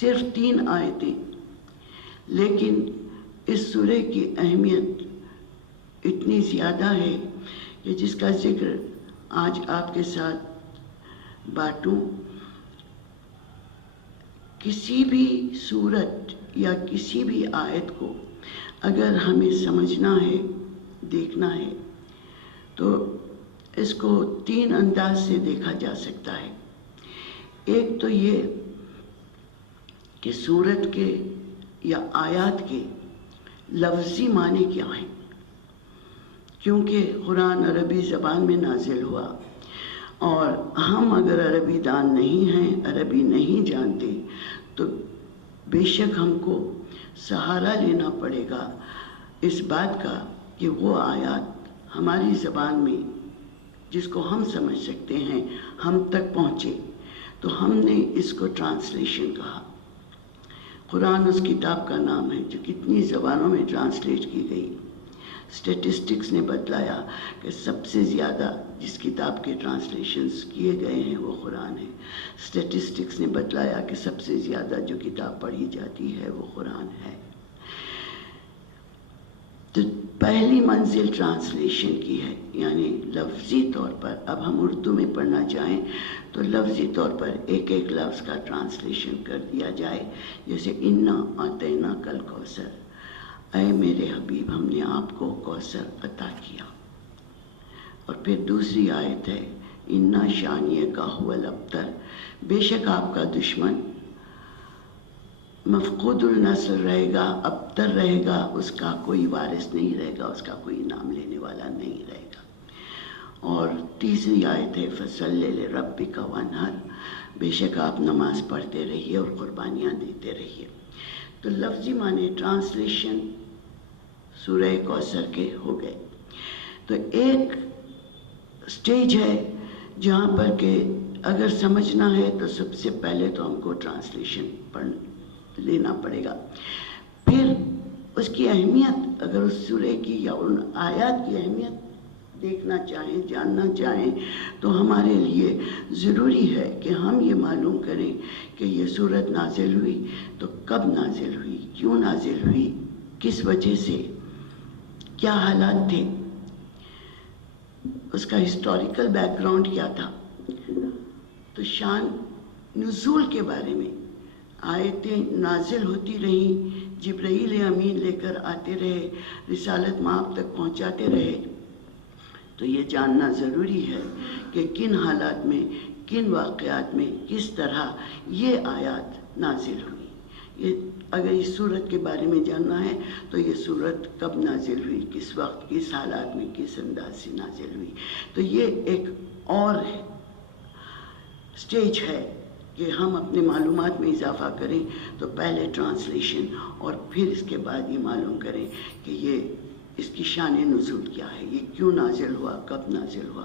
صرف 3 آیتیں، لیکن اس سورہ کی اہمیت اتنی زیادہ ہے کہ جس کا ذکر آج آپ کے ساتھ بانٹوں۔ کسی بھی صورت یا کسی بھی آیت کو اگر ہمیں سمجھنا ہے، دیکھنا ہے، تو اس کو 3 انداز سے دیکھا جا سکتا ہے۔ ایک تو یہ کہ سورت کے یا آیات کے لفظی معنی کیا ہیں، کیونکہ قرآن عربی زبان میں نازل ہوا، اور ہم اگر عربی دان نہیں ہیں، عربی نہیں جانتے، تو بے شک ہم کو سہارا لینا پڑے گا اس بات کا کہ وہ آیات ہماری زبان میں جس کو ہم سمجھ سکتے ہیں ہم تک پہنچے۔ تو ہم نے اس کو ٹرانسلیشن کہا۔ قرآن اس کتاب کا نام ہے جو کتنی زبانوں میں ٹرانسلیٹ کی گئی۔ اسٹیٹسٹکس نے بتلایا کہ سب سے زیادہ جس کتاب کے ٹرانسلیشنز کیے گئے ہیں وہ قرآن ہے۔ اسٹیٹسٹکس نے بتلایا کہ سب سے زیادہ جو کتاب پڑھی جاتی ہے وہ قرآن ہے۔ تو پہلی منزل ٹرانسلیشن کی ہے، یعنی لفظی طور پر اب ہم اردو میں پڑھنا چاہیں تو لفظی طور پر ایک ایک لفظ کا ٹرانسلیشن کر دیا جائے، جیسے انا اعطینا کل کوثر، اے میرے حبیب ہم نے آپ کو کوثر عطا کیا۔ اور پھر دوسری آیت ہے انا شانیہ کا هو الابتر، بے شک آپ کا دشمن مفقود النسل رہے گا، ابتر رہے گا، اس کا کوئی وارث نہیں رہے گا، اس کا کوئی نام لینے والا نہیں رہے گا۔ اور تیسری آیت ہے فَصَلِّ لِرَبِّكَ وَانْحَرْ، بے شک آپ نماز پڑھتے رہیے اور قربانیاں دیتے رہیے۔ تو لفظی معنی ٹرانسلیشن سورہ کوثر کے ہو گئے۔ تو ایک سٹیج ہے جہاں پر کہ اگر سمجھنا ہے تو سب سے پہلے تو ہم کو ٹرانسلیشن پڑھ لینا پڑے گا۔ پھر اس کی اہمیت، اگر اس سورہ کی یا ان آیات کی اہمیت دیکھنا چاہیں، جاننا چاہیں، تو ہمارے لیے ضروری ہے کہ ہم یہ معلوم کریں کہ یہ سورت نازل ہوئی تو کب نازل ہوئی، کیوں نازل ہوئی، کس وجہ سے، کیا حالات تھے، اس کا ہسٹوریکل بیک گراؤنڈ کیا تھا۔ تو شان نزول کے بارے میں آیتیں نازل ہوتی رہیں، جبرائیل امین لے کر آتے رہے، رسالت مآب تک پہنچاتے رہے۔ تو یہ جاننا ضروری ہے کہ کن حالات میں، کن واقعات میں، کس طرح یہ آیات نازل ہوئی۔ یہ اگر اس صورت کے بارے میں جاننا ہے تو یہ صورت کب نازل ہوئی، کس وقت، کس حالات میں، کس انداز سے نازل ہوئی۔ تو یہ ایک اور سٹیج ہے کہ ہم اپنے معلومات میں اضافہ کریں تو پہلے ٹرانسلیشن اور پھر اس کے بعد یہ معلوم کریں کہ یہ اس کی شان نزول کیا ہے، یہ کیوں نازل ہوا، کب نازل ہوا۔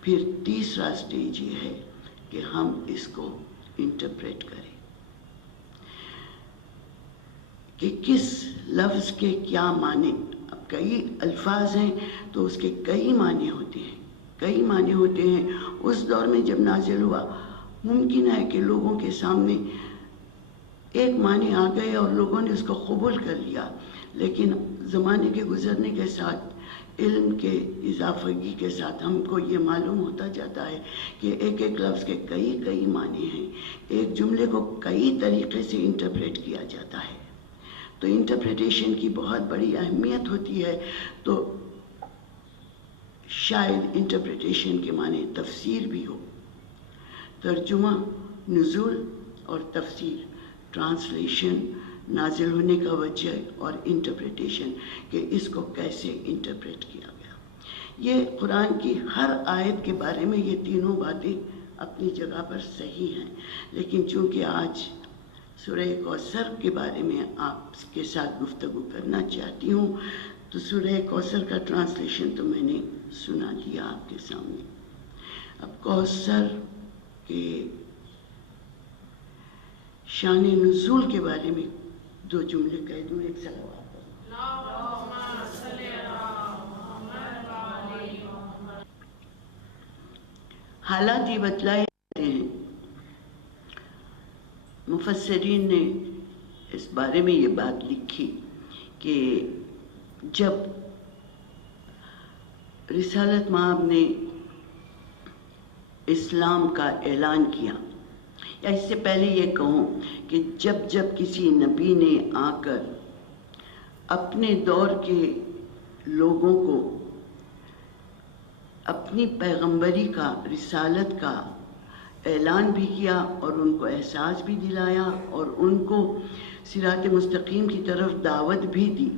پھر تیسرا سٹیج یہ ہے کہ ہم اس کو انٹرپریٹ کریں کہ کس لفظ کے کیا معنی۔ اب کئی الفاظ ہیں تو اس کے کئی معنی ہوتے ہیں، کئی معنی ہوتے ہیں۔ اس دور میں جب نازل ہوا ممکن ہے کہ لوگوں کے سامنے ایک معنی آ گئے اور لوگوں نے اس کو قبول کر لیا، لیکن زمانے کے گزرنے کے ساتھ، علم کے اضافگی کے ساتھ ہم کو یہ معلوم ہوتا جاتا ہے کہ ایک ایک لفظ کے کئی کئی معنی ہیں، ایک جملے کو کئی طریقے سے انٹرپریٹ کیا جاتا ہے۔ تو انٹرپریٹیشن کی بہت بڑی اہمیت ہوتی ہے۔ تو شاید انٹرپریٹیشن کے معنی تفسیر بھی ہو، ترجمہ، نزول اور تفسیر، ٹرانسلیشن، نازل ہونے کا وجہ اور انٹرپریٹیشن کہ اس کو کیسے انٹرپریٹ کیا گیا۔ یہ قرآن کی ہر آیت کے بارے میں یہ تینوں باتیں اپنی جگہ پر صحیح ہیں، لیکن چونکہ آج سورہ کوثر کے بارے میں آپ کے ساتھ گفتگو کرنا چاہتی ہوں، تو سورہ کوثر کا ٹرانسلیشن تو میں نے سنا دیا آپ کے سامنے۔ اب کوثر کے شان نزول کے بارے میں 2 جملے کہہ دوں، ایک صلوات پر۔ حالات یہ بتلائے جاتے ہیں، مفسرین نے اس بارے میں یہ بات لکھی کہ جب رسالت مآب نے اسلام کا اعلان کیا، یا اس سے پہلے یہ کہوں کہ جب جب کسی نبی نے آ کر اپنے دور کے لوگوں کو اپنی پیغمبری کا، رسالت کا اعلان بھی کیا اور ان کو احساس بھی دلایا اور ان کو صراط مستقیم کی طرف دعوت بھی دی،